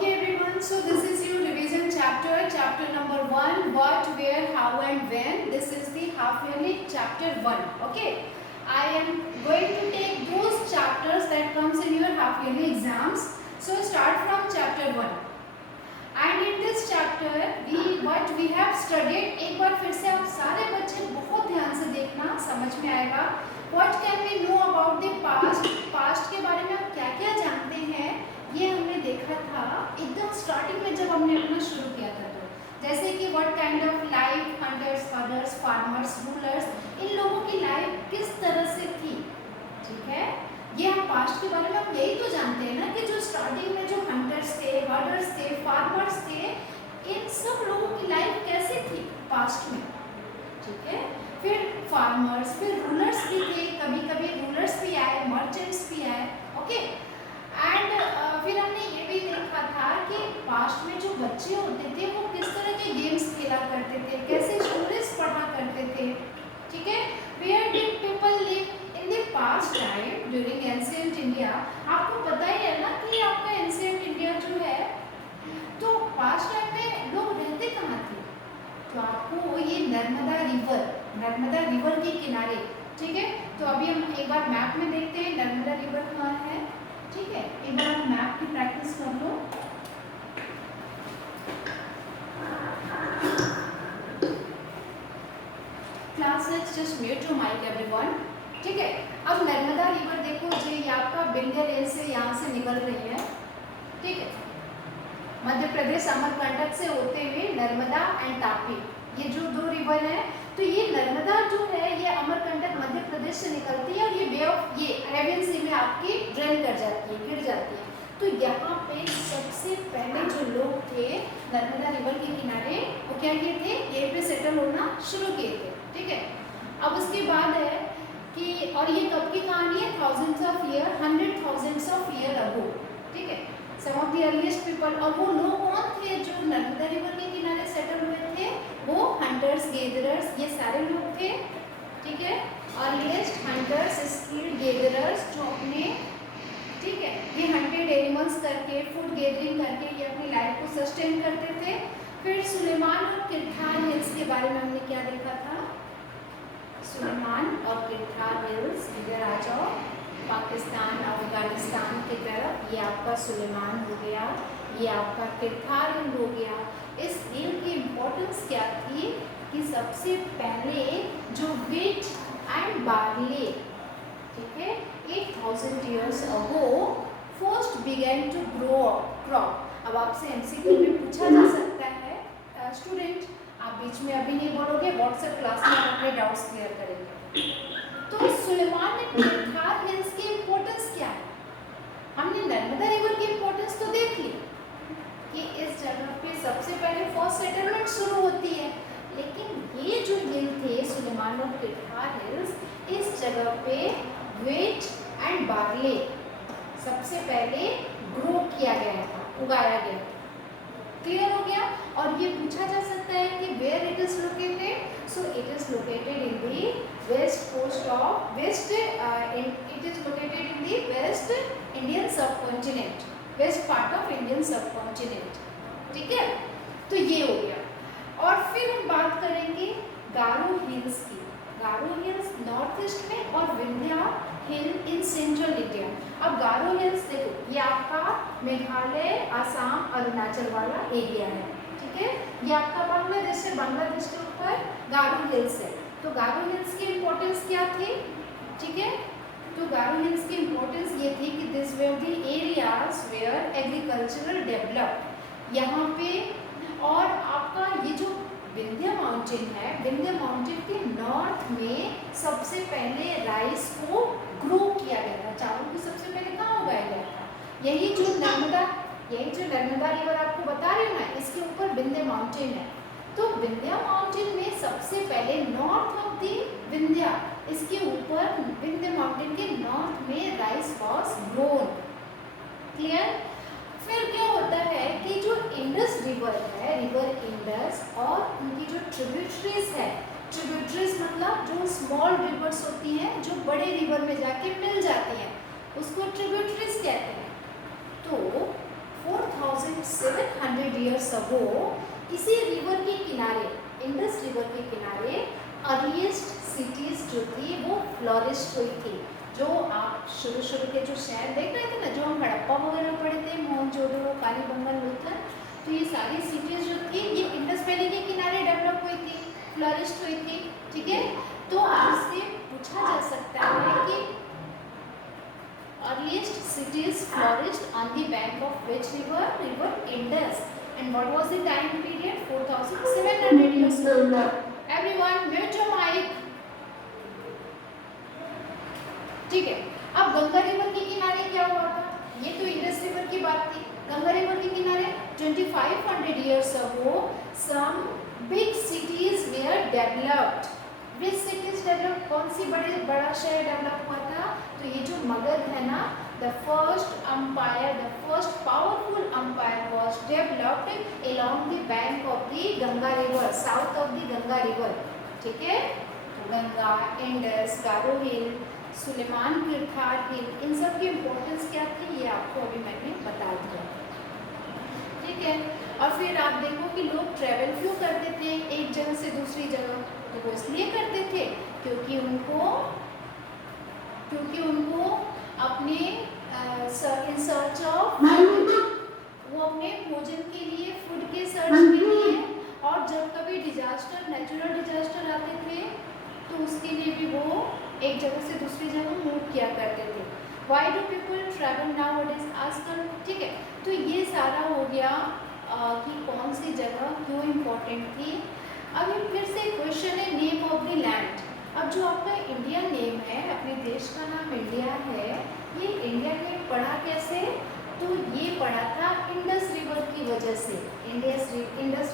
Okay everyone, so this is your revision chapter number 1, what, where, how and when. This is the half yearly chapter 1. Okay, I am going to take those chapters that comes in your half yearly exams. So start from chapter 1. And in this chapter what we have studied, एक बार फिर से आप सारे बच्चे बहुत ध्यान से देखना, समझ में आएगा. What can we know about the past? Past के बारे में आप क्या क्या जानते हैं, ये हमने देखा था एकदम स्टार्टिंग में जब हमने अपना शुरू किया था. तो जैसे कि what kind of life hunters, fathers, farmers, rulers, इन लोगों की लाइफ किस तरह से थी. ठीक है, ये हम पास्ट के बारे में हम यही तो जानते हैं ना कि जो स्टार्टिंग में जो हंटर्स थे, हर्डर्स थे, फार्मर्स थे, इन सब लोगों की लाइफ कैसे थी पास्ट में. ठीक है, फिर फार्मर्स, फिर रूलर्स भी थे, कभी कभी रूलर्स भी आए, मर्चेंट्स भी आए. ओके, एंड फिर हमने ये भी देखा था कि पास्ट में जो बच्चे होते थे वो किस तरह के गेम्स खेला करते थे, कैसे स्टोरीज पढ़ा करते थे. ठीक है, where did people live in the past time during ancient India. आपको पता ही है ना कि आपका एंशिएंट इंडिया जो है, तो पास्ट टाइम में लोग रहते कहाँ थे. तो आपको ये नर्मदा रिवर के किनारे. ठीक है, तो अभी हम एक बार मैप में देखते हैं नर्मदा रिवर कहाँ है. ठीक है, एक बार आप मैप की प्रैक्टिस कर लो. Class let's just mute your mic everyone. ठीक है, अब नर्मदा रिवर देखो जी, ये आपका विंध्य रेंज से यहाँ से निकल रही है. ठीक है, मध्य प्रदेश अमरकंटक से होते हुए नर्मदा एंड तापी, ये जो दो रिवर है. तो ये नर्मदा जो है ये अमरकंटक मध्य प्रदेश से निकलती है और ये बे ऑफ ये अरेबियन सी में आपकी ड्रेन कर जाती है, गिर जाती है. तो यहाँ पे सबसे पहले जो लोग थे नर्मदा रिवर के किनारे, वो क्या किए थे, यहीं पे सेटल होना शुरू किए थे. ठीक है, अब उसके बाद है कि, और ये कब की कहानी है, thousands of year, 100,000 of year ago. ठीक है, सम ऑफ द अर्लीस्ट पीपल. और वो लोग कौन थे जो नर्मदा रिवर के किनारे सेटल हुए थे, वो हंटर्स, गेदरर्स, ये सारे लोग थे. ठीक है, अर्लीस्ट हंटर्स, स्किल्ड गेदरर्स जो अपने, ठीक है, ये हंटेड एनिमल्स करके, फूड गैदरिंग करके ये अपनी लाइफ को सस्टेन करते थे. फिर सुलेमान और किरथार हिल्स के बारे में हमने क्या देखा था, सुलेमान और किरथार हिल्स. इधर आ जाओ, पाकिस्तान अफगानिस्तान की तरफ, ये आपका सुलेमान हो गया, ये आपका किरथार हिल हो गया. इस हिल की इम्पोर्टेंस क्या थी कि सबसे पहले जो व्हीट एंड बार्ले, ठीक है, 8,000 years ago first began to grow crop. अब आपसे एमसीक्यू में पूछा जा सकता है स्टूडेंट, आप बीच में अभी नहीं बोलोगे, व्हाट्सएप क्लास में अपने डाउट्स क्लियर करेंगे. तो सुलेमान एंड किरथार हिल्स की इम्पोर्टेंस क्या है. हमने नर्मदा रिवर की इम्पोर्टेंस तो देख ली कि इस जगह पे सबसे पहले फर्स्ट सेटलमेंट शुरू होती है, लेकिन ये जो हिल थे सुलेमान और किरथार हिल्स, इस जगह पे व्हीट एंड बार्ले सबसे पहले ग्रो किया गया था, उगाया गया. क्लियर हो गया. और ये पूछा जा सकता है कि where it is located. So it is located in the west coast of west, it is located in the west Indian subcontinent, west part of Indian subcontinent. ठीक है, तो ये हो गया. और फिर हम बात करेंगे गारो हिल्स की. गारो हिल्स नॉर्थ ईस्ट में और विंध्या हिल इन सेंट्रल इंडिया. अब गारो हिल्स देखो, ये आपका मेघालय, आसाम, अरुणाचल वाला एरिया है. ठीक है, ये आपका बांग्लादेश से, बांग्लादेश के ऊपर गारो हिल्स है. तो गारो हिल्स की इम्पोर्टेंस क्या थी. ठीक है, तो गारो हिल्स की इम्पोर्टेंस ये थी कि this way the areas where agricultural develop यहाँ पे. और आपका ये जो विंध्य माउंटेन है, विंध्य माउंटेन के नॉर्थ में सबसे पहले राइस को ग्रो किया गया था. चावल को सबसे पहले कहाँ उगाया गया था, यही जो नर्मदा रिवर आपको बता रही हूँ ना, इसके ऊपर विंध्य माउंटेन है. तो विंध्य माउंटेन में सबसे पहले नॉर्थ ऑफ दी विंध्या, इसके ऊपर विंध्य माउंटेन के नॉर्थ में राइस वॉज ग्रोन. क्लियर. फिर क्या होता है कि जो इंडस रिवर है, रिवर इंडस, और उनकी जो ट्रिब्यूटरीज है, ट्रिब्यूटरीज मतलब जो स्मॉल रिवर्स होती हैं जो बड़े रिवर में जाके मिल जाती हैं, उसको ट्रिब्यूटरीज कहते हैं. तो 4,000 अगो इसी रिवर के किनारे, इंडस रिवर के किनारे अर्लीस्ट सिटीज जो थी वो फ्लोरिश हुई थी। जो आप शुरू के जो शहर देख रहे थे ना, जो हम हड़प्पा वगैरह पढ़े थे, मोहनजोदड़ो, कालीबंगन, लुथर, तो ये सारी सिटीज जो थी ये इंडस वैली के किनारे डेवलप हुई थी, फ्लरिश हुई थी। ठीक है, तो आपसे पूछा जा सकता है कि earliest cities flourished on the bank of which river? River Indus. And what was the time period? 4700 years ago. Everyone mute your mic. ठीक है, अब गंगा रिवर के किनारे क्या हुआ था? ये तो इंडस रिवर की बात थी। गंगा रिवर के किनारे 2500 years ago some big cities were developed. Which cities developed? कौन सी बड़ा शहर डेवलप हुआ था? तो ये जो मगध है ना, the first empire, the first powerful empire was developed along the bank of the Ganga river, south of the Ganga river. ठीक है, गंगा, इंडस, गारो हिल, सुलेमान किरथार हिल, इन सब की इम्पोर्टेंस क्या थी ये आपको अभी मैंने बता दिया। ठीक है, और फिर आप देखो कि लोग ट्रैवल क्यों करते थे एक जगह से दूसरी जगह? तो वो इसलिए करते थे क्योंकि उनको अपने इन सर्च ऑफ, वो अपने भोजन के लिए, फूड के सर्च के लिए, और जब कभी डिजास्टर, नेचुरल डिजास्टर आते थे तो उसके लिए भी वो एक जगह से दूसरी जगह मूव किया करते थे। Why do people travel now it is आजकल? ठीक है, तो ये सारा हो गया कि कौन सी जगह क्यों इम्पोर्टेंट थी। अभी फिर से क्वेश्चन है नेम ऑफ द लैंड। अब जो आपका इंडिया नेम है, अपने देश का नाम इंडिया है, ये इंडिया नेम पढ़ा कैसे? तो ये पढ़ा था इंडस रिवर की वजह से, इंडस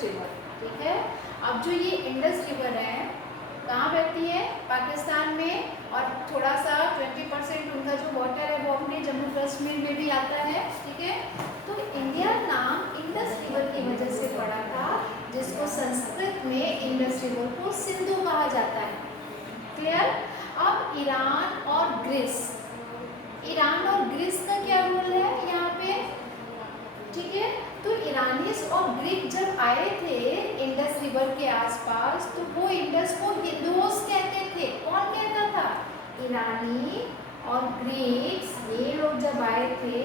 रिवर। ठीक है, अब जो ये इंडस रिवर है कहाँ बहती है? पाकिस्तान में, और थोड़ा सा 20% उनका जो वाटर है वो अपने जम्मू कश्मीर में भी आता है। ठीक है, तो इंडिया नाम इंडस रिवर की वजह से पड़ा था, जिसको संस्कृत में इंडस रिवर को सिंधु कहा जाता है। क्लियर? अब ईरान और ग्रीस का क्या रोल है यहाँ पे? ठीक है, तो ईरानीज और ग्रीक जब आए थे इंडस रिवर के आसपास, तो वो इंडस को हिंदूस कहते थे। कौन कहता था? ईरानी और ग्रीक्स, ये लोग जब आए थे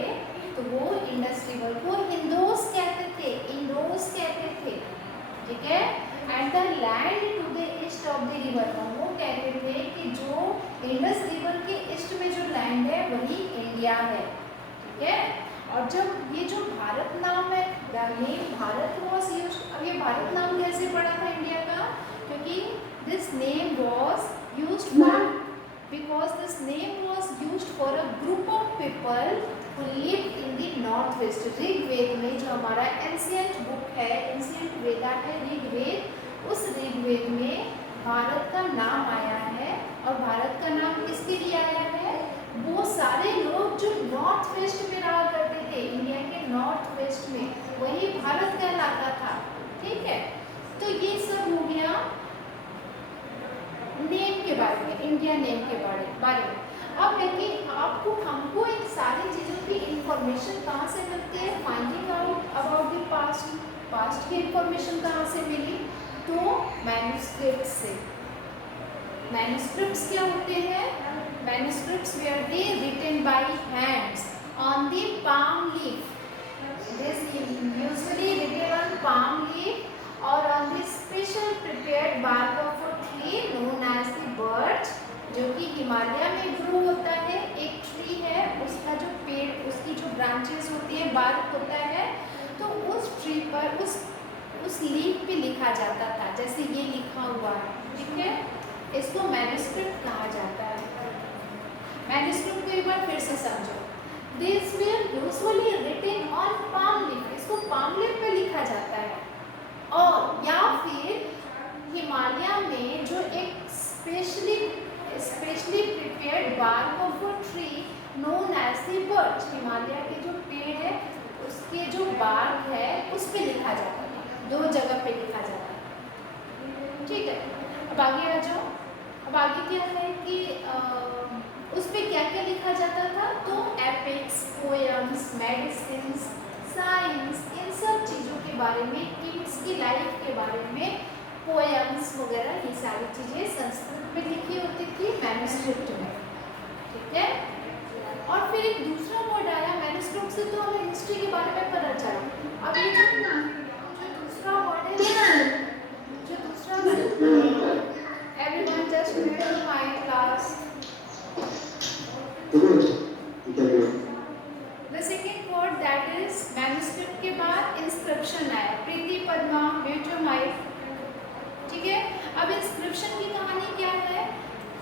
तो वो इंडस रिवर को हिंदूस कहते थे, इंडोस कहते थे। ठीक है, and the land to the east of the river, वो कहते थे कि जो इंडस रिवर के ईस्ट में जो लैंड है वही इंडिया है। ठीक है, और जब ये जो भारत नाम है, the name Bharat was used. अब ये भारत नाम कैसे पड़ा था इंडिया का? क्योंकि this name was used for, because this name was used for a group of people who lived in the northwest. Rigveda में जो हमारा एंशिएंट बुक है, एंशिएंट वेदा है ऋग्वेद, उस ऋग्वेद में भारत का नाम आया है। और भारत का नाम किसके लिए आया है? वो सारे लोग जो नॉर्थ वेस्ट में रहा करते थे, इंडिया के नॉर्थ वेस्ट में, वही भारत कहलाता था। ठीक है, तो ये सब हो गया नेम के बारे में, इंडिया नेम के बारे में। अब देखिए, हमको इन सारी चीज़ों की इंफॉर्मेशन कहाँ से मिलती है? Finding out about the past की इंफॉर्मेशन कहाँ से मिली? तो मैन्युस्क्रिप्ट से। मैन्युस्क्रिप्ट्स क्या होते हैं? Manuscripts were they written by hands on the palm leaf. This usually written on palm leaf और on the special prepared bark of a tree known as the birch, जो कि हिमालय में ग्रो होता है। एक ट्री है, उसका जो पेड़, उसकी जो ब्रांचेस होती है, बार्क होता है, तो उस ट्री पर उस लीफ पे लिखा जाता था, जैसे ये लिखा हुआ है। ठीक है, इसको मैन्युस्क्रिप्ट कहा जाता है। मैन्युस्क्रिप्ट को एक बार फिर से समझो। This will usually written on palm leaf, इसको पाम लीफ पे लिखा जाता है। और या फिर हिमालय में जो एक specially prepared bark of a tree known as the birch, Himalaya के जो पेड़ है उसके जो बार्क है उस पे लिखा जाता है। दो जगह पे लिखा जाता है। ठीक है, अब आगे आ जाओ। अब आगे क्या है कि उस पे क्या क्या लिखा जाता था? तो एपिक्स, पोएम्स, मेडिसिन्स, साइंस, इन सब चीज़ों के बारे में, किड्स की लाइफ के बारे में पोएम्स वगैरह, ये सारी चीज़ें संस्कृत में लिखी होती थी मैन्युस्क्रिप्ट में, ठीक है। और फिर एक दूसरा वर्ड आया मैन्युस्क्रिप्ट से, तो हमें हिस्ट्री के बारे में पता चला। अब ये जो दूसरा वर्ड है, जो दूसरा everyone just minute in my class, the second word that is manuscript के बाद इंस्क्रिप्शन आया, प्रीति पद्मा म्यूटोमाइट, ठीक है। अब इंस्क्रिप्शन की कहानी क्या है,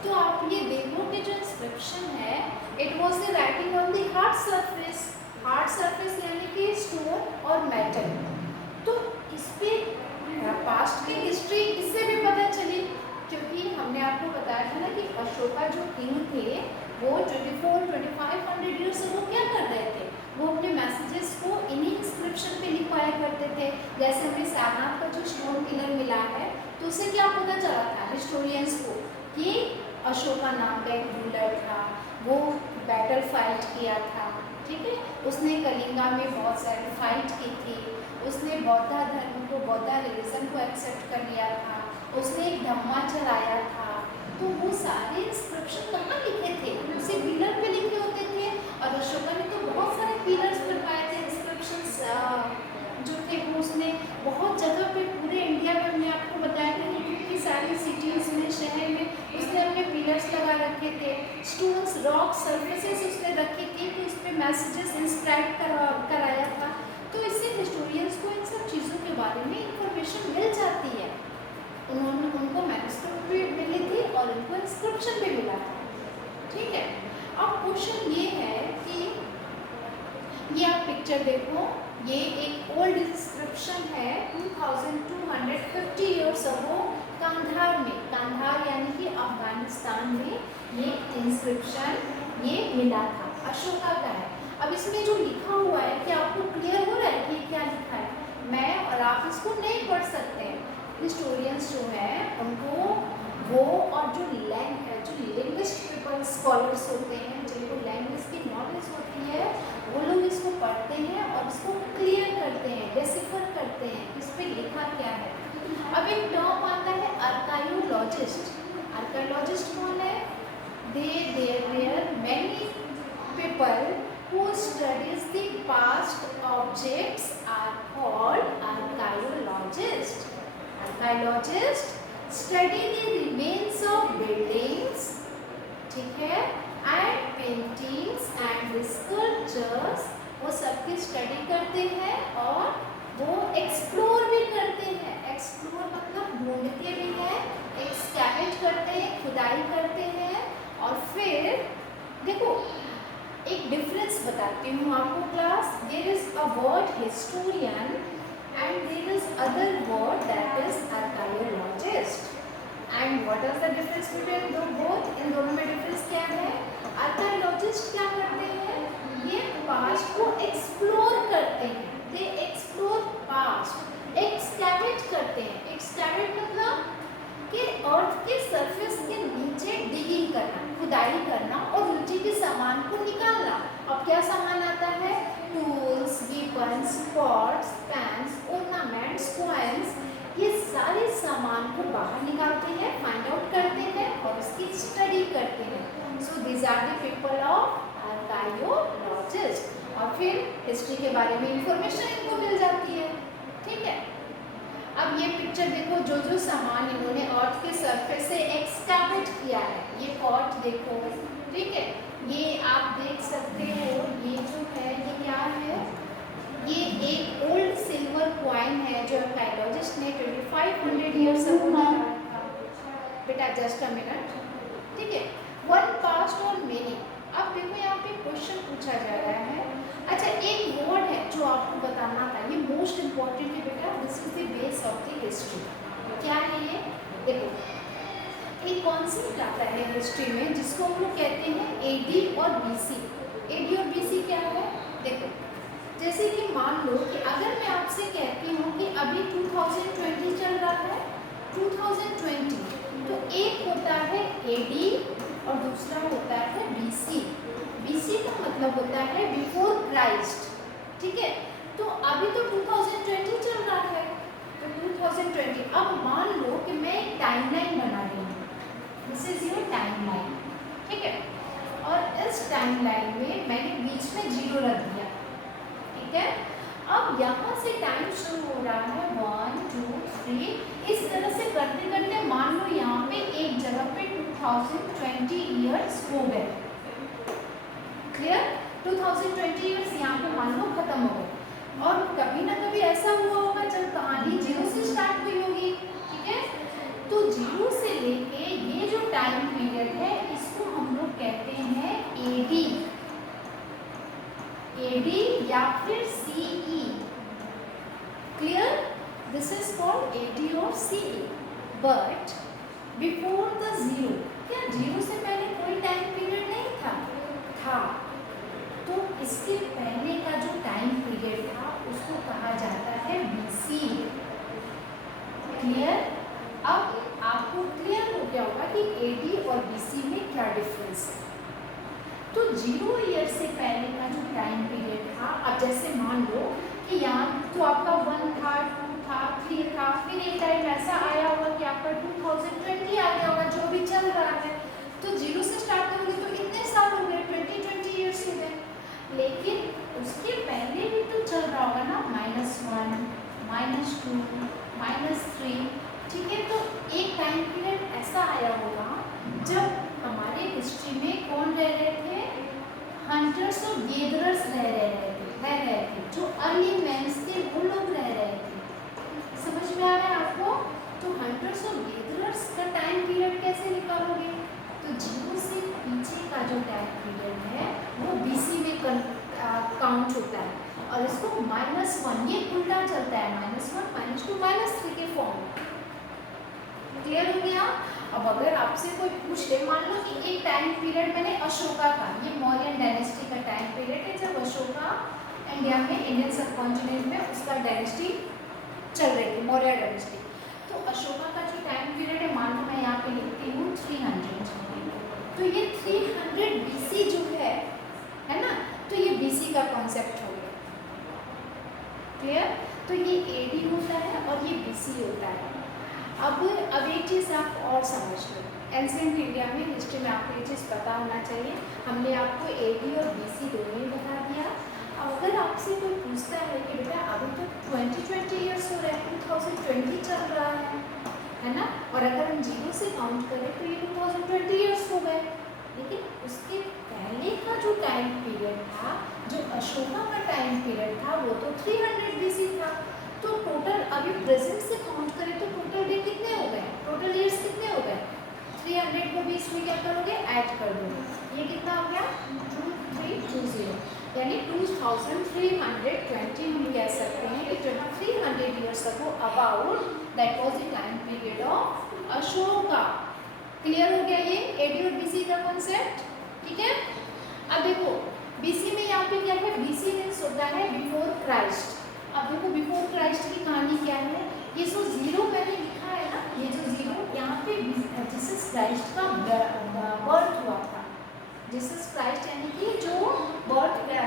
तो आप ये देखो कि जो इंस्क्रिप्शन है it was the writing on the hard surface, hard surface यानी कि स्टोन और मेटल। तो इस पे पास्ट की हिस्ट्री इससे भी पता चली, क्योंकि हमने आपको बताया था ना कि अशोका जो किंग थे वो 24-2500 ईयर्स वो क्या कर रहे थे, वो अपने मैसेजेस को इन्हीं इंस्क्रिप्शन पे लिखवाया करते थे। जैसे हमें सारनाथ का जो स्टोन पिलर मिला है, तो उससे क्या पता चला था हिस्टोरियंस को कि अशोका नाम का एक रूलर था, वो बैटल फाइट किया था, ठीक है। उसने कलिंगा में बहुत सारी फाइट की थी, उसने बौद्ध धर्म को, बौद्ध रिलीजन को एक्सेप्ट कर लिया था, उसने एक धम्मा चलाया था। तो वो सारे इंस्क्रिप्शन कहाँ लिखे थे, उसे पिलर पे लिखे होते थे। और अशोका ने तो बहुत सारे पिलर्स बनवाए थे, इंस्क्रिप्शंस जो थे वो उसने बहुत जगह पे पूरे इंडिया में, हमने आपको बताया था कि कितनी सारी सिटीज़ में, शहर में उसने अपने पिलर्स लगा रखे थे। स्टोन्स, रॉक, सर्फेसेस उसने रखी थी कि उस पर मैसेजेस इंस्क्राइब कराया था। तो इससे हिस्टोरियंस को इन सब चीज़ों के बारे में इंफॉर्मेशन मिल जाती है। उनको मैन्युस्क्रिप्ट भी मिली थी और उनको इंस्क्रिप्शन भी मिला था, ठीक है। अब क्वेश्चन ये है कि ये आप पिक्चर देखो, ये एक ओल्ड इंस्क्रिप्शन है 2250 ईयर्स अगो कांधार में, कांधार यानी कि अफगानिस्तान में ये इंस्क्रिप्शन ये मिला था, अशोका का है। अब इसमें जो लिखा हुआ है कि आपको क्लियर हो रहा है कि क्या लिखा है, मैं और आप इसको नहीं पढ़ सकते हैं। हिस्टोरियंस जो है उनको वो, और जो लिंग्विस्ट पीपल, स्कॉलर्स होते हैं जिनको लैंग्वेज की नॉलेज होती है, वो लोग इसको पढ़ते हैं और इसको क्लियर करते हैं, डिसिफर करते हैं इस पर लिखा क्या है। अब एक टर्म आता है आर्कायोलॉजिस्ट। आर्कायोलॉजिस्ट कौन है? There many people who studies the past objects are called archaeologists. Archaeologists study the remains of buildings, ठीक है, and paintings and sculptures, वो सबकी स्टडी करते हैं और वो एक्सप्लोर भी करते हैं। एक्सप्लोर मतलब ढूंढते भी हैं, एक्सकैवेट करते हैं, खुदाई करते हैं। और फिर देखो एक डिफरेंस बताती हूँ आपको class, there is a word historian and there is other word that is archaeologist. And what is the difference between दो बोथ, इन दोनों में डिफरेंस क्या है? आर्कायोलॉजिस्ट क्या करते हैं, ये पास्ट को एक्सप्लोर करते हैं, दे एक्सप्लोर पास्ट, एक्सकैवेट करते हैं। एक्सकैवेट मतलब कि अर्थ के सरफेस के नीचे डिगिंग करना, खुदाई करना और नीचे के सामान को निकालना। अब क्या सामान आता है? Tools, weapons, pots, pans, ornaments, coins, ये सारे सामान को बाहर निकालते हैं, फाइंड आउट करते हैं और उसकी स्टडी करते हैं। So these are the people of archaeologist. और फिर हिस्ट्री के बारे में इंफॉर्मेशन इनको मिल जाती है, ठीक है। अब ये पिक्चर देखो, जो जो सामान इन्होंने अर्थ के सरफेस से एक्सकैवेट किया है, ये पॉट देखो, ठीक है, ये आप देख सकते हो, ये जो है ये क्या है, ये एक ओल्ड सिल्वर कॉइन है जो आर्कायोलॉजिस्ट ने 2500 ईयर्स अगो बनाया था। बेटा जस्ट अ मिनट, ठीक है। वन पास्ट और मेनी। अब देखो यहाँ पे क्वेश्चन पूछा जा रहा है। अच्छा, एक वर्ड है जो आपको बताना था, ये मोस्ट इम्पॉर्टेंट है बेटा, this is the base of the history. क्या है ये? देखो, एक कॉन्सेप्ट आता है हिस्ट्री में जिसको हम लोग कहते हैं एडी और बीसी। एडी और बीसी क्या है? देखो, जैसे कि मान लो कि अगर मैं आपसे कहती हूँ कि अभी 2020 चल रहा है, 2020, तो एक होता है एडी और दूसरा होता है बीसी। बीसी का मतलब होता है बिफोर क्राइस्ट, ठीक है। तो अभी तो 2020 चल रहा है, तो 2020। अब मान लो कि मैं एक टाइमलाइन बना रही हूँ, दिस इज योर टाइमलाइन, ठीक है, और इस टाइमलाइन में मैंने बीच में 0 रख दिया, ठीक है। अब यहाँ से टाइम शुरू हो रहा है 1 2 3, इस तरह से करते करते मान लो यहाँ पे एक जगह पे 2020 ईयर्स हो गए, क्लियर। 2020 ईयर्स यहाँ पे मान लो खत्म हो गए, और कभी ना कभी ऐसा हुआ होगा जब कहानी 0 से स्टार्ट हुई होगी, ठीक है। तो 0 से लेके ये जो टाइम पीरियड है इसको हम लोग कहते हैं एडी, एडी या फिर CE, clear. This is called AD और सीई। बट बिफोर द 0, क्या 0 से पहले कोई टाइम पीरियड नहीं था? था। तो इसके पहले का जो टाइम पीरियड था उसको कहा जाता है बीसी, क्लियर। अब आपको क्लियर हो गया होगा कि एडी और बीसी में क्या डिफरेंस है। तो 0 ईयर से पहले का जो टाइम पीरियड था, अब जैसे मान लो कि यहाँ तो आपका 1 था, 2 था, 3 था, फिर एक टाइम ऐसा आया होगा कि आपका 2020 आ गया होगा जो भी चल रहा है, तो 0 से स्टार्ट करोगे तो कितने साल हो गए? 20 ईयर्स हो गए। लेकिन उसके पहले भी तो चल रहा होगा ना, -1, -2, -3, ठीक है। तो एक टाइम पीरियड ऐसा आया होगा जब हमारे हिस्ट्री में कौन रह रहे थे? हंटर्स और गैदरर्स रह रहे थे, जो अर्ली मैन्स थे वो लोग रह रहे थे। समझ में आ रहा है आपको? तो हंटर्स और गैदरर्स का टाइम पीरियड कैसे निकालोगे? तो 0 से पीछे का जो टाइम पीरियड है वो बीसी में काउंट होता है, और इसको -1, ये उल्टा चलता है, -1, -2, -3 के फॉर्म में, क्लियर हो गया। अब अगर आपसे कोई पूछ ले, मान लो कि एक टाइम पीरियड मैंने अशोका का, ये मौर्यन डायनेस्टी का टाइम पीरियड है जब अशोका इंडिया में, इंडियन सबकॉन्टिनेंट में उसका डायनेस्टी चल रही थी, मौर्य डायनेस्टी। तो अशोका का जो टाइम पीरियड है, मान लो मैं यहाँ पे लिखती हूँ 300, तो ये 300 बीसी जो है ना, तो ये बीसी का कॉन्सेप्ट हो गया, क्लियर। तो ये एडी होता है और ये बीसी होता है। अब एक चीज़ आप और समझ लो, एंशिएंट इंडिया में हिस्ट्री में आपको ये चीज़ पता होना चाहिए। हमने आपको एडी और बीसी दोनों ही बता दिया। अगर आपसे कोई पूछता है कि बेटा अभी तो 2020 ईयर्स हो रहे हैं, 2020 चल रहा है ना, और अगर हम 0 से काउंट करें तो ये 2020 ईयर्स हो गए, लेकिन उसके पहले का जो टाइम पीरियड था, जो अशोका का टाइम पीरियड था, वो तो 300 बीसी था। तो टोटल अभी प्रेजेंट से काउंट करें तो टोटल डे कितने हो गए, टोटल ईयर्स कितने हो गए? 300 को भी इसमें क्या करोगे? ऐड कर दोगे। ये कितना हो गया? 2320, यानी 2320 हम कह सकते हैं कि 300 years ago about that was the time period of Ashoka. Clear हो गया ये एडी और बीसी का कॉन्सेप्ट, ठीक है। अब देखो बीसी में यहाँ पे क्या है? बीसी मीन्स होता है बिफोर क्राइस्ट। अब देखो बिफोर क्राइस्ट की कहानी क्या है? ये जो 0 मैंने लिखा है ना, ये जो 0 यहाँ पे जीसस क्राइस्ट का बर्थ हुआ था। जीसस क्राइस्ट यानी कि जो बर्थ है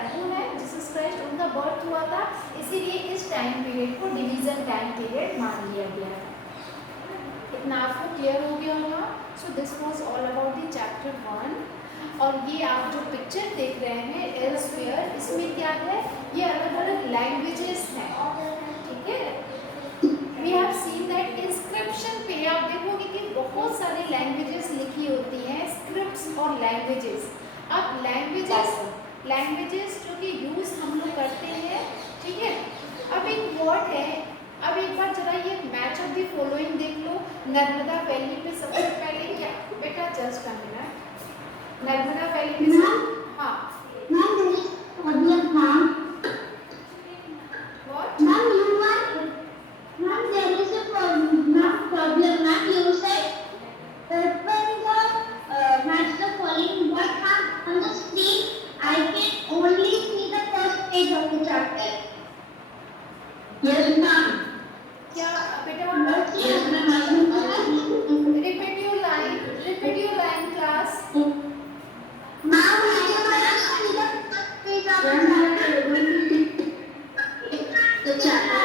जीसस क्राइस्ट, उनका बर्थ हुआ था, इसीलिए इस टाइम पीरियड को डिवीजन टाइम पीरियड मान लिया गया है। इतना आपको क्लियर हो गया होगा। So this was all about the chapter 1। और ये आप जो पिक्चर देख रहे हैं एल्सवेयर, इसमें क्या है? ये अलग अलग लैंग्वेजेस हैं, ठीक है। We have seen that inscription पे आप देखोगे कि बहुत सारी लैंग्वेजेस लिखी होती हैं, स्क्रिप्ट्स और लैंग्वेजेस। अब लैंग्वेजेस जो कि यूज़ हम लोग करते हैं, ठीक है। अब एक वर्ड है, अब एक बार जरा ये मैच ऑफ द फॉलोइंग देख लो। नर्मदा वैली पे सबसे पहले क्या? बेटा just a minute, Narmada valley पे हाँ What? Ma'am, there is a problem. Ma'am, you said open the match the following, but on the screen I can only see the first page of the chapter. Yes, ma'am. क्या बेटा? Yes, ma'am. Repeat your line, class. Ma'am, I can see the first page of the chapter. the channel